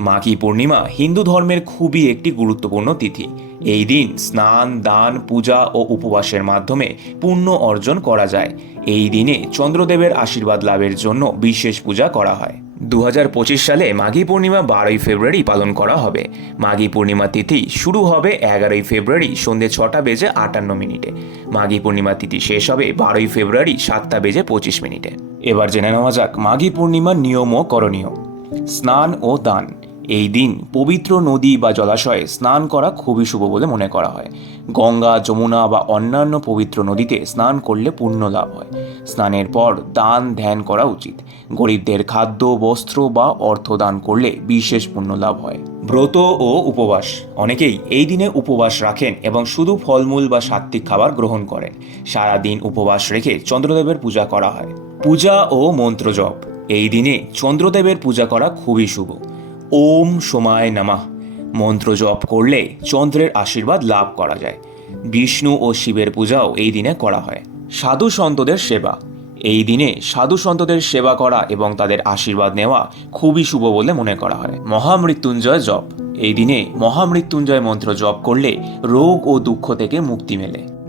মাঘী পূর্ণিমা হিন্দু ধর্মের খুবই একটি গুরুত্বপূর্ণ তিথি। এই দিন স্নান, দান, পূজা ও উপবাসের মাধ্যমে পুণ্য অর্জন করা যায়। এই দিনে চন্দ্রদেবের আশীর্বাদ লাভের জন্য বিশেষ পূজা করা হয়। 2025 সালে মাঘী পূর্ণিমা 12ই ফেব্রুয়ারি পালন করা হবে। মাঘী পূর্ণিমা তিথি শুরু হবে 11ই ফেব্রুয়ারি সন্ধ্যে 6:58। মাঘী পূর্ণিমা তিথি শেষ হবে 12ই ফেব্রুয়ারি 7:25। এবার জেনে নেওয়া যাক মাঘী পূর্ণিমার নিয়ম ও করণীয়। স্নান ও দান। এই দিন পবিত্র নদী বা জলাশয়ে স্নান করা খুবই শুভ বলে মনে করা হয়। গঙ্গা, যমুনা বা অন্যান্য পবিত্র নদীতে স্নান করলে পুণ্য লাভ হয়। স্নানের পর দান ধ্যান করা উচিত। গরিবদের খাদ্য, বস্ত্র বা অর্থ দান করলে বিশেষ পুণ্য লাভ হয়। ব্রত ও উপবাস। অনেকেই এই দিনে উপবাস রাখেন এবং শুধু ফলমূল বা সাত্ত্বিক খাবার গ্রহণ করেন। সারা দিন উপবাস রেখে চন্দ্রদেবের পূজা করা হয়। পূজা ও মন্ত্র জপ। এই দিনে চন্দ্রদেবের পূজা করা খুবই শুভ। ওম সোমায় নমঃ মন্ত্র জপ করলে চন্দ্রের আশীর্বাদ লাভ করা যায়। বিষ্ণু ও শিবের পূজাও এই দিনে করা হয়। সাধু সন্তদের সেবা। এই দিনে সাধু সন্তদের সেবা করা এবং তাদের আশীর্বাদ নেওয়া খুবই শুভ বলে মনে করা হয়। মহামৃত্যুঞ্জয় জপ। এই দিনে মহামৃত্যুঞ্জয় মন্ত্র জপ করলে রোগ ও দুঃখ থেকে মুক্তি মেলে।